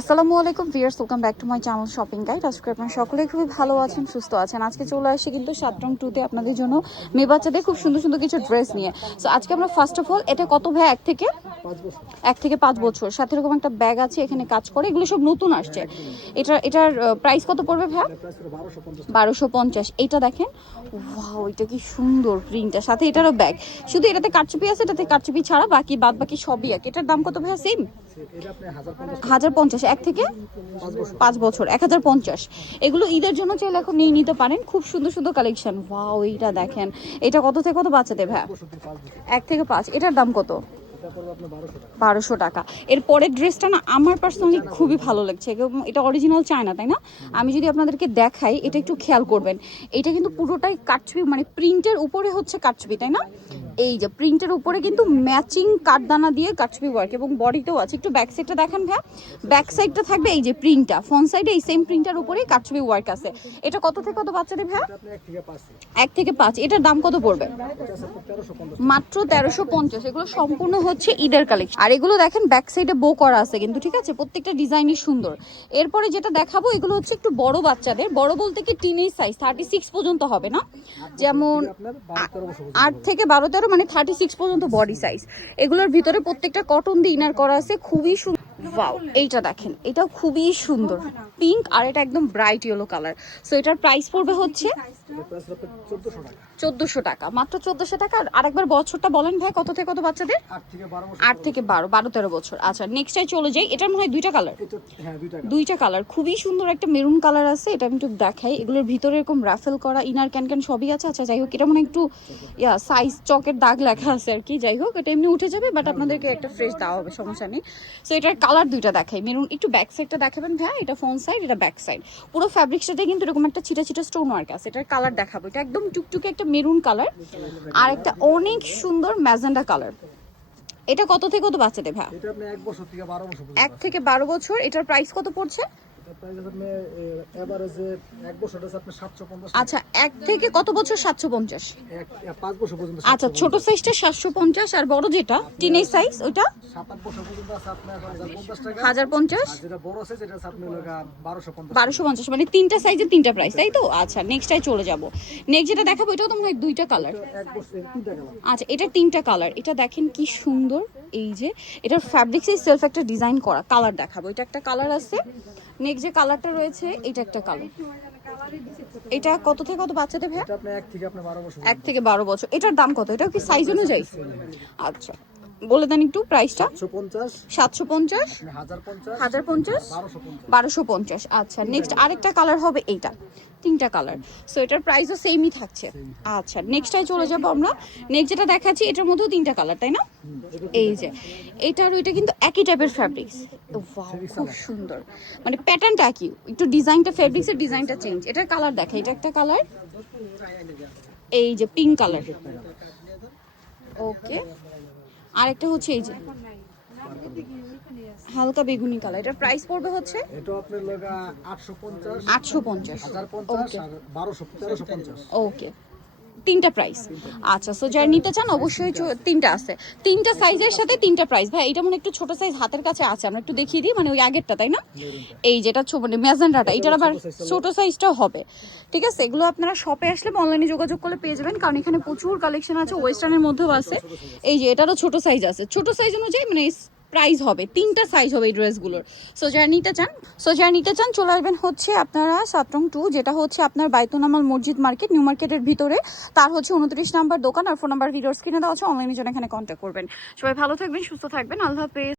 আসসালামু আলাইকুম viewers, welcome back to my channel shopping guide. আজকে আপনারা সকলেই খুবই ভালো আছেন, সুস্থ আছেন। আজকে চলে আসি কিন্তু 7রং 2-তে আপনাদের জন্য মেয়ে বাচ্চাদের খুব সুন্দর সুন্দর কিছু ড্রেস নিয়ে। সো আজকে আমরা ফার্স্ট অফ অল, এটা কত ভাই? 1 থেকে 5 বছর সাথে এরকম একটা ব্যাগ আছে, এখানে কাজ করে, এগুলো সব নতুন আসছে। এটার প্রাইস কত পড়বে ভাই? 1250। এটা দেখেন, ওয়াও, এটা কি সুন্দর প্রিন্টটা, সাথে এটারও ব্যাগ। শুধু এটাতে কারচুপি আছে, এটাতে কারচুপি ছাড়া বাদ বাকি সবই এক। এটার দাম কত ভাইয়া? সেম 1050। 1 থেকে 5 বছর 1050। এগুলো ঈদের জন্য চাইলে এখন নিয়ে নিতে পারেন, খুব সুন্দর সুন্দর কালেকশন। ওয়াও, এইটা দেখেন, এটা কত থেকে কত বাচ্চাদের ভাইয়া? 1 থেকে 5। এটার দাম কত? 1200 টাকা। এর পরের ড্রেসটা না আমার পার্সোনালি খুবই ভালো লাগছে, এটা অরিজিনাল চায়না, তাই না? আমি যদি আপনাদেরকে দেখাই, এটা একটু খেয়াল করবেন। এটা কিন্তু পুরোটাই কাটছবি, মানে প্রিন্টের উপরে হচ্ছে কাটছবি, তাই না? এই যে প্রিন্টের উপরে কিন্তু ম্যাচিং কাঠদানা দিয়ে কাটছবি ওয়ার্ক, এবং বডিতেও আছে। একটু ব্যাক সাইডটা দেখেন ভাই, ব্যাক সাইডটা থাকবে এই যে প্রিন্টটা, ফ্রন্ট সাইডে এই সেম প্রিন্টার উপরেই কাটছবি ওয়ার্ক আছে। এটা কত থেকে কত বাচ্চাদের ভাই? 1 থেকে 5। এটার দাম কত পড়বে? মাত্র 1350। এগুলো সম্পূর্ণ হচ্ছে ঈদের কালেকশন। আর এগুলো দেখেন ব্যাক সাইডে বো করা আছে কিন্তু, ঠিক আছে? প্রত্যেকটা ডিজাইনই সুন্দর। এরপরে যেটা দেখাবো, এগুলো হচ্ছে একটু বড় বাচ্চাদের, বড় বলতে কি টিনেজ সাইজ 36 পর্যন্ত হবে না, যেমন 8 থেকে 12-13, মানে 36 পর্যন্ত বডি সাইজ। এগুলোর ভিতরে প্রত্যেকটা কটন দিয়ে ইনার করা আছে, খুবই সুন্দর। ওয়াও, এইটা দেখেন, এটা খুবই সুন্দর পিঙ্ক, আর এটা একদম ব্রাইট ইয়েলো কালার। সো এটার প্রাইস পড়বে হচ্ছে 1400 টাকা, মাত্র 1400 টাকা। আর আরেকবার বছরটা বলেন ভাই, কত থেকে কত বাচ্চাদের? 8 থেকে 12 বছর। আচ্ছা, নেক্সটটাই চলে যাই। এটার মনে হয় দুইটা কালার, দুইটা কালার, খুবই সুন্দর। একটা মেরুন কালার আছে, এটা আমি একটু দেখাই। এগুলোর ভিতরে এরকম রাফেল করা ইনার ক্যান সবই আছে। আচ্ছা, যাই হোক, এটা মনে হয় একটু সাইজ চকের দাগ লেখা আছে আর কি। যাই হোক, এটা এমনি উঠে যাবে, বাট আপনাদেরকে একটা ফ্রেশ দেওয়া হবে, সমস্যা নেই। সো এটার কালার দুইটা দেখাই, মেরুন। একটু ব্যাক সাইডটা দেখাবেন ভাই, এটা ফ্রন্ট সাইড, এটা ব্যাক সাইড। পুরো ফ্যাব্রিক্সটাতে কিন্তু এরকম একটা ছিটা ছিটা স্টোন ওয়ার্ক আছে। এটার কালার দেখাবো, এটা একদম টুকটুকে একটা মেরুন কালার, আর একটা অনেক সুন্দর ম্যাজেন্ডা কালার। এটা কত থেকে কত বাচ্চাদের ভাই? এটা আপনি 1 বছর থেকে 12 বছর 1 থেকে 12 বছর। এটার প্রাইস কত পড়ছে? আচ্ছা, 1 থেকে কত বছর? 750। 5 বছর পর্যন্ত। আচ্ছা, ছোট সাইজটা 750, আর বড় যেটা টিনেজ সাইজ ওটা 7-8 বছর পর্যন্ত আছে আপনার 1050 টাকা। 1050। আর যেটা বড় সাইজ এটা আপনি 1250। 1250, মানে তিনটা সাইজের তিনটা প্রাইস, তাই তো? আচ্ছা, নেক্সটটাই চলে যাব। নেক্সট যেটা দেখাবো, এটাও তো মনে হয় দুইটা কালার। 1 বছর 3টা কালার। আচ্ছা, এটা 3টা কালার। এটা দেখেন কি সুন্দর, এই যে এটার ফ্যাব্রিক্সে সেলফ একটা ডিজাইন করা। কালার দেখাবো, এটা একটা কালার আছে। নেক্সট যে কালারটা রয়েছে, এটা একটা কালার। এটা কত থেকে কত বাচ্চাদের ভাই? এটা আপনি 1 থেকে আপনি 12 বছর। 1 থেকে 12 বছর। এটার দাম কত? এটাও কি সাইজ অনুযায়ী? আচ্ছা, বলে দেন একটু প্রাইসটা। 750, 1050, 1250। আচ্ছা, নেক্সট আরেকটা কালার হবে এইটা, 3টা কালার। সো এটার প্রাইসও সেমই থাকছে। আচ্ছা, নেক্সটটাই চলে যাবো আমরা। নেক্সট যেটা দেখাচ্ছি, এটার মধ্যেও 3টা কালার, তাই না? এই যে এটা আর ওইটা কিন্তু একই টাইপের ফ্যাব্রিক্স। ওয়াও, খুব সুন্দর, মানে প্যাটার্নটা কি, একটু ডিজাইনটা, ফ্যাব্রিক্সের ডিজাইনটা চেঞ্জ। এটার কালার দেখা, এটা একটা কালার, এই যে পিঙ্ক কালার। ওকে, আরেকটা হচ্ছে এই যে হালকা বেগুনি কালার। এটার প্রাইস পড়বে হচ্ছে এটা আপনার লাগা 850, 850। 1050 আর 1200 1350। ওকে, 3টা প্রাইস। আচ্ছা, সো যারা নিতে চান অবশ্যই 3টা আছে, 3টা সাইজের সাথে 3টা প্রাইস। ভাই, এটা মনে একটু ছোট সাইজ হাতের কাছে আছে, আমরা একটু দেখিয়ে দিই, মানে ওই আগেরটা, তাই না? এই যেটা মানে ম্যাজেন্ডাটা, এটার আবার ছোট সাইজটাও হবে, ঠিক আছে? এগুলো আপনারা শপে আসলে অনলাইনে যোগাযোগ করলে পেয়ে যাবেন, কারণ এখানে প্রচুর কালেকশন আছে, ওয়েস্টার্নের মধ্যেও আছে। এই যে এটারও ছোট সাইজ আছে, ছোট সাইজ অনুযায়ী মানে প্রাইস হবে, 3টা সাইজ হবে এই ড্রেসগুলোর। সো যারা নিতে চান চলে আসবেন হচ্ছে আপনারা 7রং 2, যেটা হচ্ছে আপনার বাইতুনামাল মসজিদ মার্কেট, নিউ মার্কেটের ভিতরে। তার হচ্ছে 29 নাম্বার দোকান, আর ফোন নাম্বার ভিডিওর স্ক্রিনে দেওয়া আছে, অনলাইনের জন্য এখানে কন্ট্যাক্ট করবেন। সবাই ভালো থাকবেন, সুস্থ থাকবেন, আল্লাহ হাফেজ।